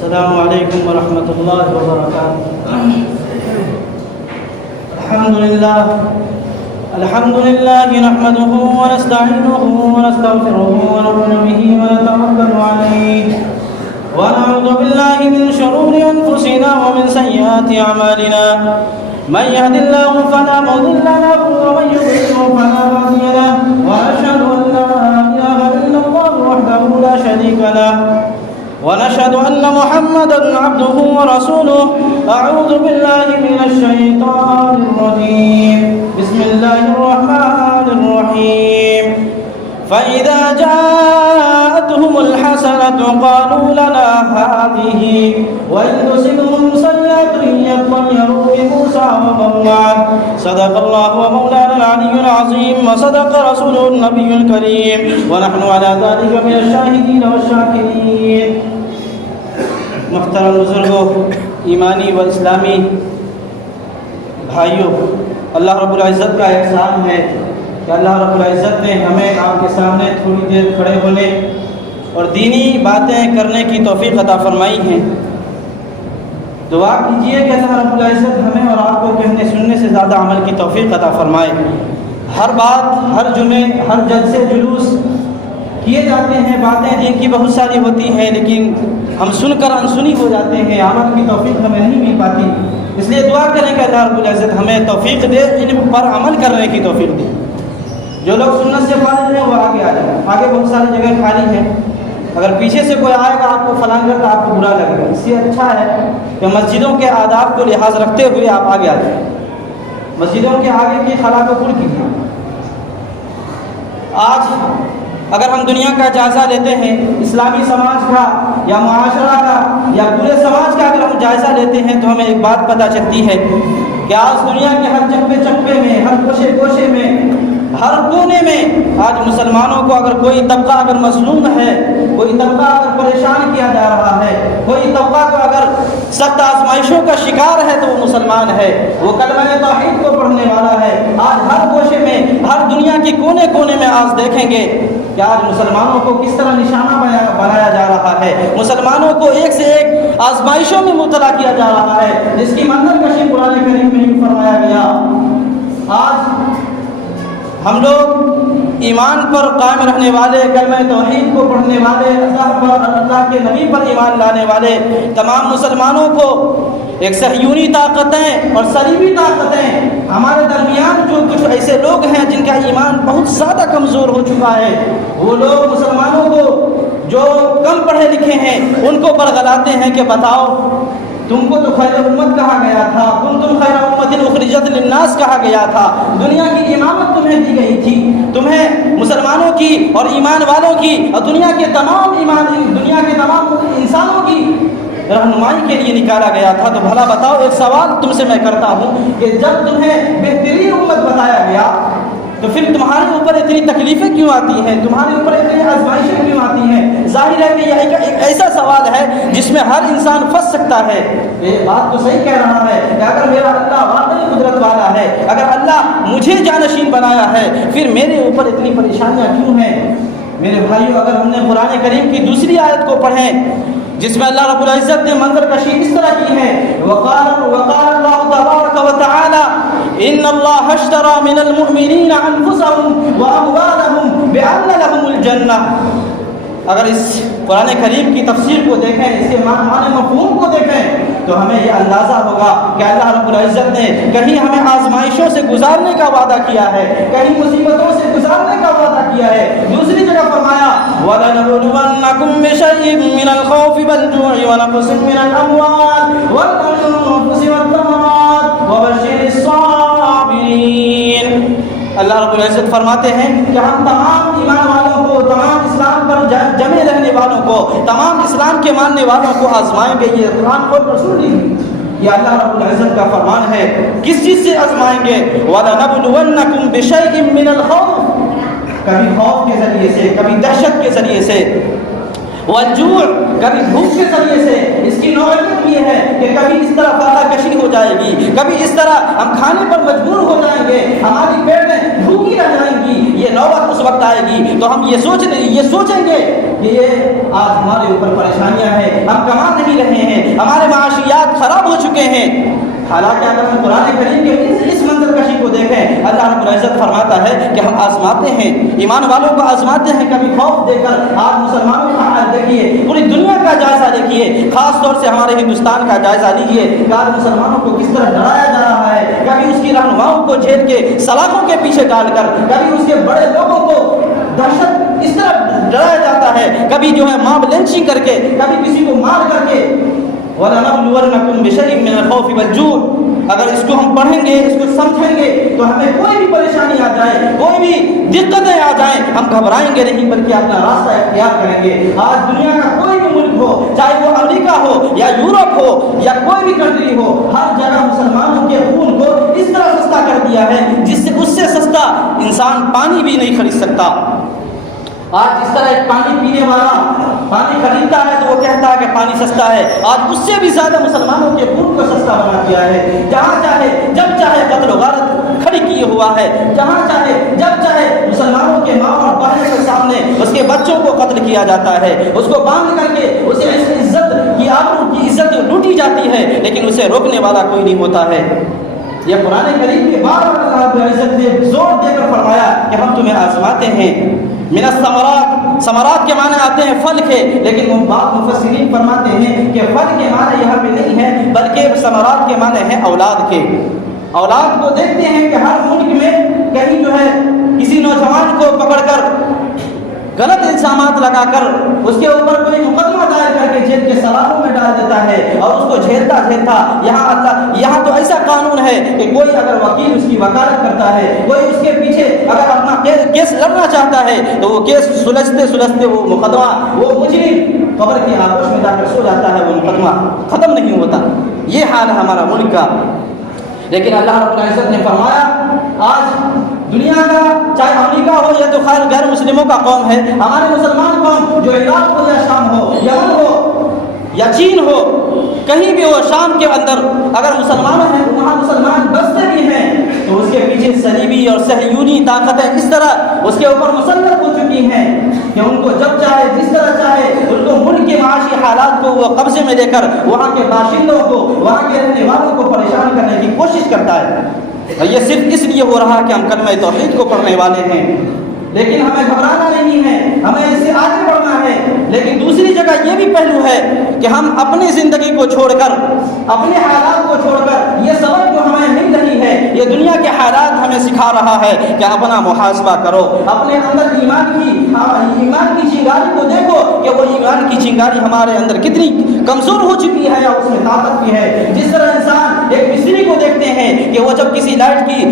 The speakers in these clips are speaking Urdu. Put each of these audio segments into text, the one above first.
السلام علیکم ورحمۃ اللہ وبرکاتہ۔ الحمد للہ نحمده ونستعینه ونستغفره ونؤمن به ونتوکل علیہ ونعوذ باللہ من شرور انفسنا ومن سیئات اعمالنا، من يهد الله فلا مضل له ومن يضلل فلا هادي له، واشهد ان لا اله الا الله وحده لا شريك له، ونشهد أن محمدًا عبده ورسوله۔ أعوذ بالله من الشيطان الرجيم، بسم الله الرحمن الرحيم۔ فإذا جاءتهم الحسنة قالوا لنا هذه، وإن تصبهم سيئة يطيروا بموسى ومن معه، صدق الله ومولانا العلي العظيم، وصدق رسوله النبي الكريم، ونحن على ذلك من الشاهدين والشاكرين۔ محترم بزرگوں، ایمانی و اسلامی بھائیوں، اللہ رب العزت کا احسان ہے کہ اللہ رب العزت نے ہمیں آپ کے سامنے تھوڑی دیر کھڑے ہونے اور دینی باتیں کرنے کی توفیق عطا فرمائی ہے۔ دعا کیجیے کہ اللہ رب العزت ہمیں اور آپ کو کہنے سننے سے زیادہ عمل کی توفیق عطا فرمائے۔ ہر بات، ہر جمعے، ہر جلسے جلوس کیے جاتے ہیں، باتیں دین کی بہت ساری ہوتی ہیں، لیکن ہم سن کر انسنی ہو جاتے ہیں، عمل کی توفیق ہمیں نہیں مل پاتی۔ اس لیے دعا کریں کہ اللہ رب العزت ہمیں توفیق دے، علم پر عمل کرنے کی توفیق دے۔ جو لوگ سنت سے فارغ ہیں وہ آگے آ جائیں، آگے بہت ساری جگہ خالی ہیں۔ اگر پیچھے سے کوئی آئے گا آپ کو فلان کرتا آپ کو برا لگے گا، اس سے اچھا ہے کہ مسجدوں کے آداب کو لحاظ رکھتے ہوئے آپ آگے آ جائیں، مسجدوں کے آگے کی خلا کو پر کیجیے۔ آج اگر ہم دنیا کا جائزہ لیتے ہیں، اسلامی سماج کا یا معاشرہ کا یا پورے سماج کا اگر ہم جائزہ لیتے ہیں تو ہمیں ایک بات پتہ چلتی ہے کہ آج دنیا کے ہر چپے چپے میں، ہر کوشے کوشے میں، ہر کونے میں آج مسلمانوں کو اگر کوئی طبقہ اگر مظلوم ہے، کوئی طبقہ اگر پریشان کیا جا رہا ہے، کوئی طبقہ کو اگر سخت آزمائشوں کا شکار ہے تو وہ مسلمان ہے، وہ کلمہ توحید کو پڑھنے والا ہے۔ آج ہر کوشے میں، ہر دنیا کے کونے کونے میں آج دیکھیں گے کہ آج مسلمانوں کو کس طرح نشانہ بنایا جا رہا ہے، مسلمانوں کو ایک سے ایک آزمائشوں میں مبتلا کیا جا رہا ہے، جس کی منظر کشی قرآن کریم میں فرمایا گیا۔ آج ہم لوگ ایمان پر قائم رہنے والے، کلمہ توحید کو پڑھنے والے، اللہ کے نبی پر ایمان لانے والے تمام مسلمانوں کو ایک صہیونی طاقتیں اور صلیبی طاقتیں ہمارے درمیان، جو کچھ ایسے لوگ ہیں جن کا ایمان بہت زیادہ کمزور ہو چکا ہے، وہ لوگ مسلمانوں کو جو کم پڑھے لکھے ہیں ان کو برگلاتے ہیں کہ بتاؤ تم کو تو خیر امت کہا گیا تھا، تم خیر امت اخرجت للناس کہا گیا تھا، دنیا کی امامت تمہیں دی گئی تھی، تمہیں مسلمانوں کی اور ایمان والوں کی اور دنیا کے تمام انسانوں کی رہنمائی کے لیے نکالا گیا تھا۔ تو بھلا بتاؤ، ایک سوال تم سے میں کرتا ہوں کہ جب تمہیں بہترین امت بتایا گیا تو پھر تمہارے اوپر اتنی تکلیفیں کیوں آتی ہیں، تمہارے اوپر اتنی آزمائشیں کیوں آتی ہیں؟ ظاہر ہے کہ یہ ایک ایسا سوال ہے جس میں ہر انسان پھنس سکتا ہے۔ یہ بات تو صحیح کہہ رہا ہے کہ اگر میرا اللہ واقعی قدرت والا ہے، اگر اللہ مجھے جانشین بنایا ہے، پھر میرے اوپر اتنی پریشانیاں کیوں ہیں؟ میرے بھائیو، اگر ہم نے قرآن کریم کی دوسری آیت کو پڑھیں جس میں اللہ رب العزت نے منظر کشی اس طرح کی ہے، وقال اللہ تبارک و تعالی ان اللہ اشتری من المؤمنین انفسهم واموالهم بان لهم الجنہ۔ اگر اس قرآن کریم کی تفسیر کو دیکھیں، اس کے معنی مفہوم کو دیکھیں تو ہمیں یہ اندازہ ہوگا کہ اللہ رب العزت نے کہیں ہمیں آزمائشوں سے گزارنے کا وعدہ کیا ہے، کہیں مصیبتوں سے گزارنے کا وعدہ کیا ہے۔ دوسری جگہ فرمایا وَلَنَبْلُوَنَّكُمْ بِشَيْءٍ مِّنَ الْخَوْفِ وَالْجُوعِ وَنَقْصٍ مِّنَ الْأَمْوَالِ وَالْأَنفُسِ وَالثَّمَرَاتِ وَبَشِّرِ الصَّابِرِينَ۔ اللہ رب العزت فرماتے ہیں کہ ہم تمام ایمان والوں کو، تمام اسلام پر جمے رہنے والوں کو، تمام اسلام کے ماننے والوں کو آزمائیں گے۔ یہ قرآن اور رسول نہیں، یہ اللہ رب العزت کا فرمان ہے۔ کس چیز سے آزمائیں گے؟ وَلَنَبْلُوَنَّكُمْ بِشَيْءٍ مِّنَ الْخَوْفِ، کبھی خوف کے ذریعے سے، کبھی دہشت کے ذریعے سے، والجوع، کبھی بھوک کے ذریعے سے۔ اس کی نوعیت یہ ہے کہ کبھی اس طرح فاقہ کشی ہو جائے گی، کبھی اس طرح ہم کھانے پر مجبور ہو جائیں گے، ہماری پیٹ میں بھوکی رہ جائیں گی۔ یہ نوبت اس وقت آئے گی تو ہم یہ سوچیں گے کہ یہ آج ہمارے اوپر پریشانیاں ہیں، ہم کما نہیں رہے ہیں، ہمارے معاشیات خراب ہو چکے ہیں۔ حالانکہ اگر ہم قرآن کریم کے اس منظر کشی کو دیکھیں، اللہ رب العزت فرماتا ہے کہ ہم آزماتے ہیں، ایمان والوں کو آزماتے ہیں کبھی خوف دے کر۔ آج مسلمانوں کا حال دیکھیے، پوری دنیا کا جائزہ دیکھیے، خاص طور سے ہمارے ہندوستان کا جائزہ لیجیے کہ آج مسلمانوں کو کس طرح ڈرایا جا رہا ہے، کبھی اس کی رہنماؤں کو جیل کے سلاخوں کے پیچھے ڈال کر، کبھی اس کے بڑے لوگوں کو دہشت اس طرح ڈرایا جاتا ہے، کبھی جو ہے ماب لنچنگ کر کے، کبھی کسی کو مار کر کے۔ وَلَنَبْلُوَنَّكُمْ بِشَيْءٍ مِّنَ الْخَوْفِ وَالْجُوعِ، اگر اس کو ہم پڑھیں گے، اس کو سمجھیں گے تو ہمیں کوئی بھی پریشانی آ جائے، کوئی بھی دقتیں آ جائیں، ہم گھبرائیں گے نہیں بلکہ اپنا راستہ اختیار کریں گے۔ آج دنیا کا کوئی بھی ملک ہو، چاہے وہ امریکہ ہو یا یورپ ہو یا کوئی بھی کنٹری ہو، ہر جگہ مسلمانوں کے خون کو اس طرح سستا کر دیا ہے جس سے اس سے سستا انسان پانی بھی نہیں خرید سکتا۔ آج جس طرح ایک پانی پینے والا پانی خریدتا ہے تو وہ کہتا ہے کہ پانی سستا ہے، آج اس سے بھی زیادہ مسلمانوں کے خون کو سستا بنا دیا ہے۔ جہاں چاہے جب چاہے قتل و غارت کھڑی کیے ہوا ہے، جہاں چاہے جب چاہے مسلمانوں کے ماں اور بہنوں کے سامنے اس کے بچوں کو قتل کیا جاتا ہے، اس کو باندھ کر کے اسے عزت کی آبرو کی عزت لوٹی جاتی ہے، لیکن اسے روکنے والا کوئی نہیں ہوتا ہے۔ یہ قرآن کریم کے بار بار اللہ رب العزت نے زور دے کر فرمایا کہ ہم تمہیں آزماتے ہیں۔ من الثمرات، ثمرات کے معنی آتے ہیں پھل کے، لیکن بعض مفسرین فرماتے ہیں کہ پھل کے معنی یہاں پہ نہیں ہے بلکہ ثمرات کے معنی ہیں اولاد کے۔ اولاد کو دیکھتے ہیں کہ ہر ملک میں کہیں جو ہے کسی نوجوان کو پکڑ کر غلط الزامات لگا کر اس کے اوپر کوئی مقدمہ دائر کر کے جیل کے سلاخوں میں ڈال دیتا ہے اور اس کو جھیلتا یہاں تو ایسا قانون ہے کہ کوئی اگر وکیل اس کی وکالت کرتا ہے، کوئی اس کے پیچھے اگر اپنا کیس لڑنا چاہتا ہے تو وہ کیس سلجھتے وہ مقدمہ، وہ مجرم قبر کی آغوش میں جا کر سو جاتا ہے، وہ مقدمہ ختم نہیں ہوتا۔ یہ حال ہے ہمارا ملک کا۔ لیکن اللہ رب العزت نے فرمایا آج دنیا کا چاہے امریکہ ہو یا تو خیر غیر مسلموں کا قوم ہے، ہمارے مسلمان قوم جو عراق ہو یا شام ہو، یمن ہو یا چین ہو، کہیں بھی ہو، شام کے اندر اگر مسلمان ہیں، وہاں مسلمان بستے بھی ہیں تو اس کے پیچھے صلیبی اور صہیونی طاقتیں اس طرح اس کے اوپر مسلط ہو چکی ہیں کہ ان کو جب چاہے جس طرح چاہے ان کو ملک کے معاشی حالات کو وہ قبضے میں لے کر وہاں کے باشندوں کو، وہاں کے رہنے والوں کو پریشان کرنے کی کوشش کرتا ہے۔ اور یہ صرف اس لیے ہو رہا کہ ہم کلمہ توحید کو پڑھنے والے ہیں، لیکن ہمیں گھبرانا نہیں ہے، ہمیں اس سے آگے بڑھنا ہے۔ لیکن دوسری جگہ یہ بھی پہلو ہے کہ ہم اپنی زندگی کو چھوڑ کر، اپنے حالات کو چھوڑ کر، یہ سبق جو ہمیں مل رہی ہے، یہ دنیا کے حالات ہمیں سکھا رہا ہے کہ اپنا محاسبہ کرو، اپنے اندر ایمان کی چنگاری کو دیکھو کہ وہ ایمان کی چنگاری ہمارے اندر کتنی کمزور ہو چکی ہے یا اس میں طاقت بھی ہے۔ جس طرح انسان ایک مستری کو دیکھتے ہیں کہ وہ جب کسی لائٹ کی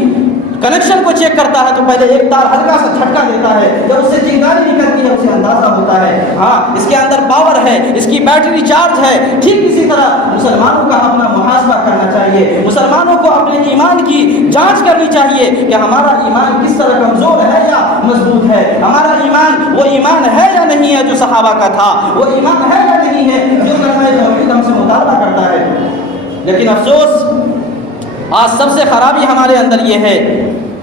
کنیکشن کو چیک کرتا ہے تو پہلے ایک تار ہلکا سا جھٹکا دیتا ہے، جب اس سے چنگاری نکلتی ہے اسے اندازہ ہوتا ہے ہاں اس کے اندر پاور ہے، اس کی بیٹری چارج ہے۔ ٹھیک اسی طرح مسلمانوں کا اپنا محاسبہ کرنا چاہیے، مسلمانوں کو اپنے ایمان کی جانچ کرنی چاہیے کہ ہمارا ایمان کس طرح کمزور ہے یا مضبوط ہے، ہمارا ایمان وہ ایمان ہے یا نہیں ہے جو صحابہ کا تھا، وہ ایمان ہے یا نہیں ہے جو کلمہ توحید ہم سے مطالبہ کرتا ہے۔ لیکن افسوس آج سب سے خرابی ہمارے اندر یہ ہے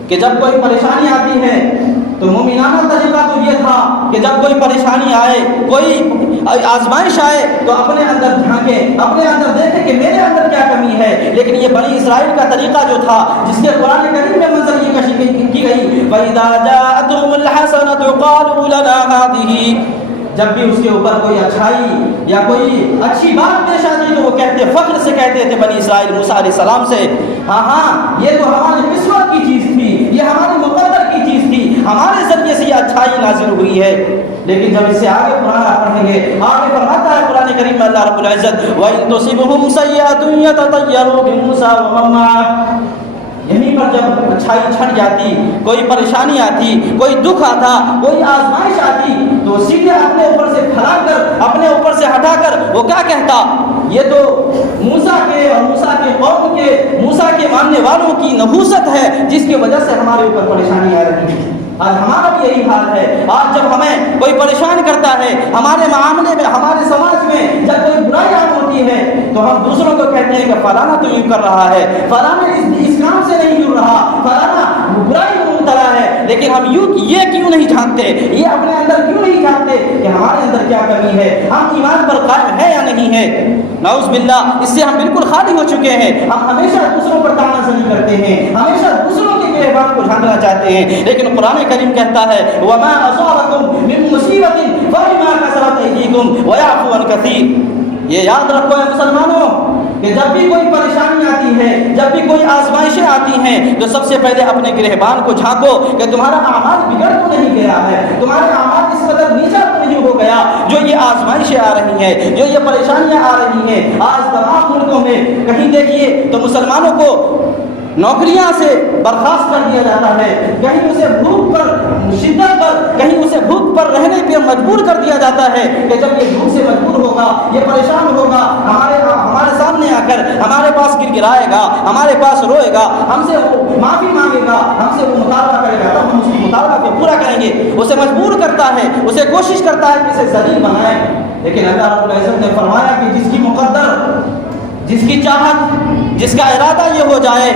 کہ جب کوئی پریشانی آتی ہے تو مومنانہ طریقہ تو یہ تھا کہ جب کوئی پریشانی آئے، کوئی آزمائش آئے تو اپنے اندر جھانکے، اپنے اندر دیکھے کہ میرے اندر کیا کمی ہے۔ لیکن یہ بنی اسرائیل کا طریقہ جو تھا، جس کے قرآن کریم میں منظر یہ کشی کی گئی، وَإِذَا جَاءَتْهُمُ الْحَسَنَةُ قَالُوا لَنَا هَٰذِهِ، جب بھی اس کے اوپر کوئی اچھائی یا کوئی اچھی بات پیش آتی تو وہ کہتے، فخر سے کہتے تھے بنی اسرائیل موسیٰ علیہ السلام سے، ہاں یہ تو ہماری قسمت کی چیز تھی، یہ ہماری مقدر کی چیز تھی، ہمارے ذریعے سے یہ اچھائی نازل ہوئی ہے۔ لیکن جب اس سے آگے قرآن پڑھیں گے، آگے فرماتا ہے قرآن کریم میں اللہ رب العزت وَإِن تُصِبْهُمْ سَيِّئَةٌ يَتَطَيَّرُوا بِمُوسَىٰ وَمَن مَّعَهُ، یہیں پر جب اچھائی چھٹ جاتی، کوئی پریشانی آتی، کوئی دکھ آتا، کوئی آزمائش آتی تو سیدھے اپنے اوپر سے کھلا کر، اپنے اوپر سے ہٹا کر وہ کیا کہتا، یہ تو موسیٰ کے اور موسیٰ کے قوم کے، موسیٰ کے ماننے والوں کی نحوست ہے جس کی وجہ سے ہمارے اوپر پریشانی آ رہی ہے۔ آج ہمارا بھی یہی حال ہے، آج جب ہمیں کوئی پریشان کرتا ہے، ہمارے معاملے میں، ہمارے سماج میں جب کوئی برائی عام ہوتی ہے تو ہم دوسروں کو کہتے ہیں کہ فلانا تو یوں کر رہا ہے، فلانا اس کام سے نہیں جڑ رہا، فلانا برائی میں مبتلا ہے، لیکن ہم یہ کیوں نہیں جانتے، یہ اپنے اندر کیوں نہیں جانتے کہ ہمارے اندر کیا کمی ہے، ہم ایمان پر قائم ہے یا نہیں نہیں ہے، نعوذ باللہ اس سے ہم بالکل خالی ہو چکے ہیں۔ ہم ہمیشہ دوسروں پر تانا زنی کرتے ہیں، ہمیشہ دوسروں کے گریبان کو جھانکنا چاہتے ہیں، لیکن قرآن کریم کہتا ہے وما اصابکم من مصیبت فبما کسبت ایدیکم ویعفو عن کثیر۔ یہ یاد رکھو اے مسلمانوں کہ جب بھی کوئی پریشانی آتی ہے، جب بھی کوئی آزمائشیں آتی ہیں، تو سب سے پہلے اپنے گریبان کو جھانکو کہ تمہارا اعمال بگڑ تو نہیں گیا ہے، تمہارے اعمال اس قدر نیچا تو نہیں ہو گیا جو یہ آزمائشیں آ رہی ہیں، جو یہ پریشانیاں آ رہی ہیں۔ آج تمام ملکوں میں کہیں دیکھیے تو مسلمانوں کو نوکریاں سے برخاست کر دیا جاتا ہے، کہیں اسے بھوک پر شدت پر، کہیں اسے بھوک پر رہنے پہ مجبور کر دیا جاتا ہے کہ جب یہ بھوک سے مجبور ہوگا، یہ پریشان ہوگا، ہمارے سامنے آ کر ہمارے پاس گر گرائے گا، ہمارے پاس روئے گا، ہم سے وہ معافی مانگے گا، ہم سے وہ مطالبہ کرے گا، تب ہم اس کی مطالبہ کو پورا کریں گے۔ اسے مجبور کرتا ہے، اسے کوشش کرتا ہے کہ اسے ذلیل بنائے، لیکن اللہ رب العزت نے فرمایا کہ جس کی مقدر، جس کی چاہت، جس کا ارادہ یہ ہو جائے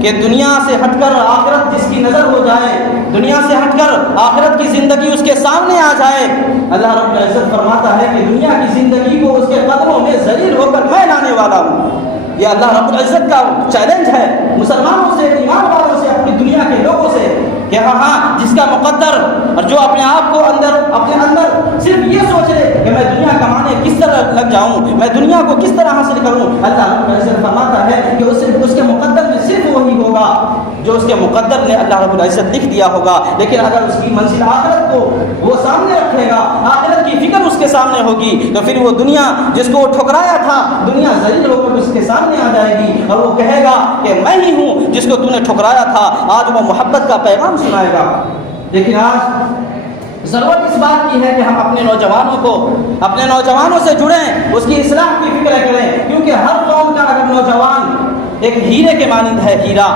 کہ دنیا سے ہٹ کر آخرت جس کی نظر ہو جائے، دنیا سے ہٹ کر آخرت کی زندگی اس کے سامنے آ جائے، اللہ رب العزت فرماتا ہے کہ دنیا کی زندگی کو اس کے قدموں میں ذلیل ہو کر میں لانے والا ہوں۔ یہ اللہ رب العزت کا چیلنج ہے مسلمانوں سے، ایمان والوں سے، اپنی دنیا کے لوگوں سے کہ ہاں جس کا مقدر اور جو اپنے آپ کو اپنے اندر صرف یہ سوچ لے کہ میں دنیا کمانے کس طرح لگ جاؤں، میں دنیا کو کس طرح حاصل کروں، اللہ رب العزت فرماتا ہے کہ اس کے مقدر میں صرف وہی ہوگا جو اس کے مقدر نے اللہ رب العزت لکھ دیا ہوگا۔ لیکن اگر اس کی منزل آخرت کو وہ سامنے رکھے گا، آخرت کی فکر اس کے سامنے ہوگی، تو پھر وہ دنیا جس کو وہ ٹھکرایا تھا، دنیا ذلیل ہو کر اس کے سامنے آ جائے گی اور وہ کہے گا کہ میں ہی ہوں جس کو تو نے ٹھکرایا تھا۔ آج وہ محبت کا پیغام سنائے گا۔ لیکن آج ضرورت اس بات کی ہے کہ ہم اپنے نوجوانوں سے جڑیں، اس کی اصلاح کی فکر کریں، کیونکہ ہر قوم کا اگر نوجوان ایک ہیرے کے مانند ہے، ہیرا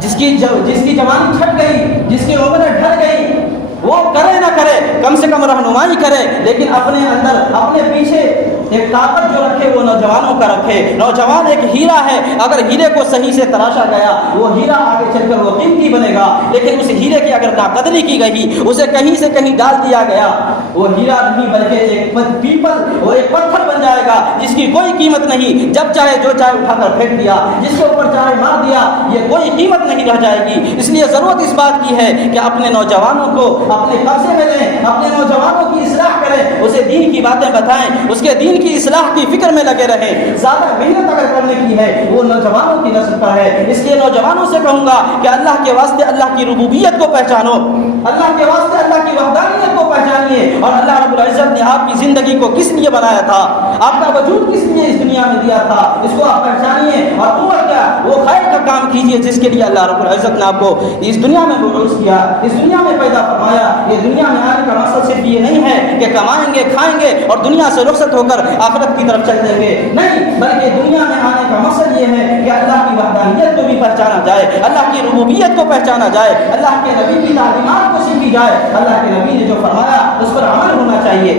جس کی جوانی چھٹ گئی، جس کی عمر ڈھل گئی، وہ کرے نہ کرے کم سے کم رہنمائی کرے، لیکن اپنے اندر اپنے پیچھے ایک طاقت جو رکھے وہ نوجوانوں کا رکھے۔ نوجوان ایک ہیرا ہے، اگر ہیرے کو صحیح سے تراشا گیا وہ ہیرا آگے چل کر وہ قیمتی بنے گا، لیکن اس ہیرے کی اگر ناقدری کی گئی، اسے کہیں سے کہیں ڈال دیا گیا، وہ ہیرا نہیں بلکہ ایک پیپل، وہ ایک پتھر بن جائے گا جس کی کوئی قیمت نہیں، جب چاہے جو چاہے اٹھا کر پھینک دیا، جس کے اوپر چاہے مار دیا، یہ کوئی قیمت نہیں رہ جائے گی۔ اس لیے ضرورت اس بات کی ہے کہ اپنے نوجوانوں کو اپنے قبضے میں لیں، اپنے نوجوانوں کی اصلاح کریں، اسے دین کی باتیں بتائیں، اس کے دین کی اصلاح کی فکر میں لگے رہیں۔ زیادہ محنت اگر کرنے کی ہے وہ نوجوانوں کی نسل پر ہے۔ اس لیے نوجوانوں سے کہوں گا کہ اللہ کے واسطے اللہ کی ربوبیت کو پہچانو، اللہ کے واسطے اللہ کی وحدانیت کو پہچانیے، اور اللہ رب العزت نے آپ کی زندگی کو کس لیے بنایا تھا، آپ کا وجود کس لیے اس دنیا میں دیا تھا، اس کو آپ پہچانیے، اور عمر کیا وہ خیر کا کام کیجیے جس کے لیے اللہ رب العزت نے آپ کو اس دنیا میں مبعوث کیا، اس دنیا میں پیدا فرمایا۔ یہ دنیا میں آنے کا مقصد صرف یہ نہیں ہے کہ کمائیں گے، کھائیں گے اور دنیا سے رخصت ہو کر آخرت کی طرف چل دیں گے، نہیں، بلکہ دنیا میں آنے کا مقصد یہ ہے کہ اللہ کی وحدانیت کو بھی پہچانا جائے، اللہ کی ربوبیت کو پہچانا جائے، اللہ کے نبی کی تعلیمات کو سیکھی جائے، اللہ کے نبی نے جو فرمایا اس پر عمل ہونا چاہیے،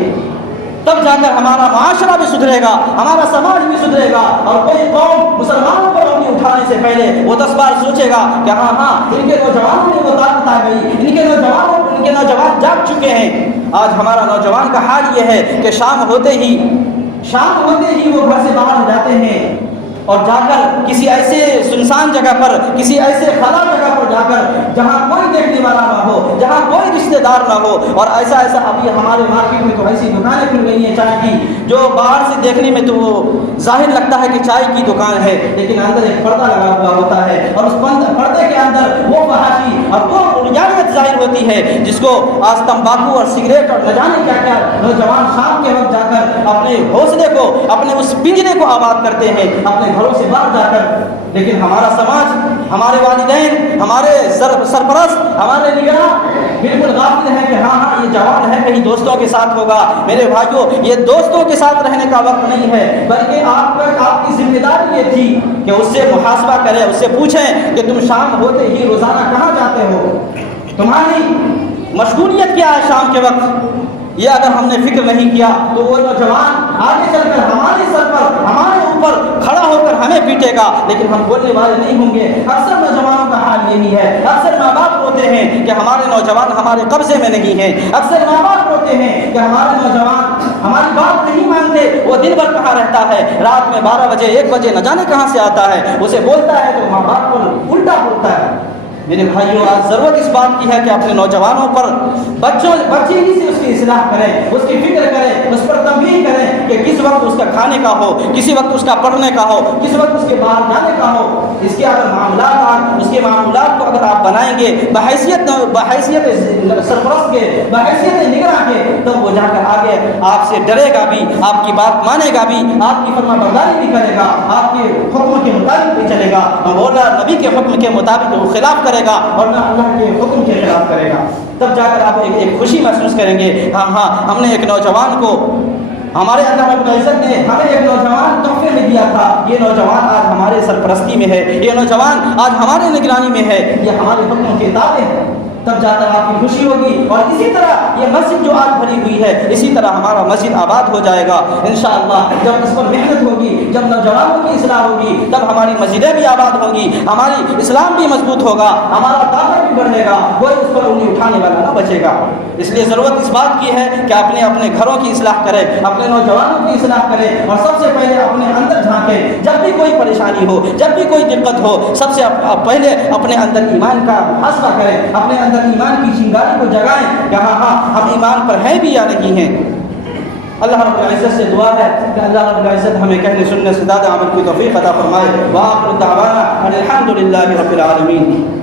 تب جا کر ہمارا معاشرہ بھی سدھرے گا، ہمارا سماج بھی سدھرے گا، اور کوئی قوم مسلمانوں پر اپنی اٹھانے سے پہلے وہ 10 بار سوچے گا کہ ہاں ان کے نوجوانوں میں وہ طاقت آ گئی، ان کے نوجوان جاگ چکے ہیں۔ آج ہمارا نوجوان کا حال یہ ہے کہ شام ہوتے ہی وہ گھر سے باہر جاتے ہیں اور جا کر کسی ایسے سنسان جگہ پر، کسی ایسے خلا جگہ پر جا کر جہاں کوئی دیکھنے والا نہ ہو، جہاں کوئی رشتہ دار نہ ہو، اور ایسا ابھی ہمارے مارکیٹ میں تو ایسی دکانیں کھل گئی ہیں چائے کی، جو باہر سے دیکھنے میں تو وہ ظاہر لگتا ہے کہ چائے کی دکان ہے، لیکن اندر ایک پردہ لگا ہوا ہوتا ہے، اور اس پردے کے اندر وہ فحاشی اور وہ بنیادیت ظاہر ہوتی ہے جس کو آج تمباکو اور سگریٹ اور نہ جانے کیا کیا نوجوان شام کے وقت جا کر اپنے حوصلے کو، اپنے اس پنجرے کو آباد کرتے ہیں اپنے گھروں سے باہر جا کر۔ لیکن ہمارا سماج، ہمارے والدین، ہمارے سرپرست، ہمارے نگراں بالکل غافل ہیں کہ ہاں یہ جوان ہے کہیں دوستوں کے ساتھ ہوگا۔ میرے بھائیوں، یہ دوستوں کے ساتھ رہنے کا وقت نہیں ہے، بلکہ آپ کی ذمہ داری یہ تھی کہ اس سے محاسبہ کریں، اس سے پوچھیں کہ تم شام ہوتے ہی روزانہ کہاں جاتے ہو، تمہاری مشغولیت کیا ہے شام کے وقت۔ یہ اگر ہم نے فکر نہیں کیا تو وہ نوجوان آگے چل کر ہمارے سر پر، ہمارے اوپر کھڑا ہو کر ہمیں پیٹے گا، لیکن ہم بولنے والے نہیں ہوں گے۔ اکثر نوجوانوں کا حال یہی ہے، اکثر ماں باپ روتے ہیں کہ ہمارے نوجوان ہمارے قبضے میں نہیں ہیں، اکثر ماں باپ روتے ہوتے ہیں کہ ہمارے نوجوان ہماری بات نہیں مانتے، وہ دن بھر کہاں رہتا ہے، رات میں 12 بجے 1 بجے نہ جانے کہاں سے آتا ہے، اسے بولتا ہے تو ماں باپ پر الٹا بولتا ہے۔ میرے بھائیوں، آج ضرورت اس بات کی ہے کہ اپنے نوجوانوں پر بچے ہی سے اس کی اصلاح کریں، اس کی فکر کریں، اس پر تنبیہ کریں کہ کس وقت اس کا کھانے کا ہو، کسی وقت اس کا پڑھنے کا ہو، کس وقت اس کے باہر جانے کا ہو۔ اس کے اگر اس کے معاملات کو اگر آپ بنائیں گے بحیثیت سرپرست کے، بحیثیت نگراں کے، تب وہ جا کر آگے آپ سے ڈرے گا بھی، آپ کی بات مانے گا بھی، آپ کی فرما برداری بھی کرے گا، آپ کے حکم کے مطابق بھی چلے گا، اور نہ نبی کے حکم کے مطابق وہ خلاف کرے گا اور نہ اللہ کے حکم کے خلاف کرے گا۔ تب جا کر آپ ایک خوشی محسوس کریں گے، ہاں ہم نے ایک نوجوان کو، ہمارے اللہ رب العزت نے ہمیں ایک نوجوان تحفے میں دیا تھا، یہ نوجوان آج ہمارے سرپرستی میں ہے، یہ نوجوان آج ہمارے نگرانی میں ہے، یہ ہمارے حکم کے تابع ہے۔ تب جا کر آپ کی خوشی ہوگی، اور اسی طرح یہ مسجد جو آج بھری ہوئی ہے، اسی طرح ہمارا مسجد آباد ہو جائے گا انشاءاللہ۔ جب اس پر محنت ہوگی، جب نوجوانوں کی اصلاح ہوگی، تب ہماری مسجدیں بھی آباد ہوں گی، ہماری اسلام بھی مضبوط ہوگا، ہمارا طاقت بھی بڑھے گا، کوئی اس پر انگلی اٹھانے والا نہ بچے گا۔ اس لیے ضرورت اس بات کی ہے کہ اپنے گھروں کی اصلاح کریں، اپنے نوجوانوں کی اصلاح کریں، اور سب سے پہلے اپنے اندر جھانکیں۔ جب بھی کوئی پریشانی ہو، جب بھی کوئی دقت ہو، سب سے پہلے اپنے اندر ایمان کا محاسبہ کریں، اپنے اندر ایمان کی چنگاری کو جگائیں کہ ہاں ہم ایمان پر ہیں بھی یا نہیں ہیں۔ اللہ رب العزت سے دعا ہے کہ اللہ رب العزت ہمیں کہنے سننے سے زیادہ عمل کی توفیق عطا فرمائے۔ وآخر دعوانا ان الحمد للہ رب العالمین۔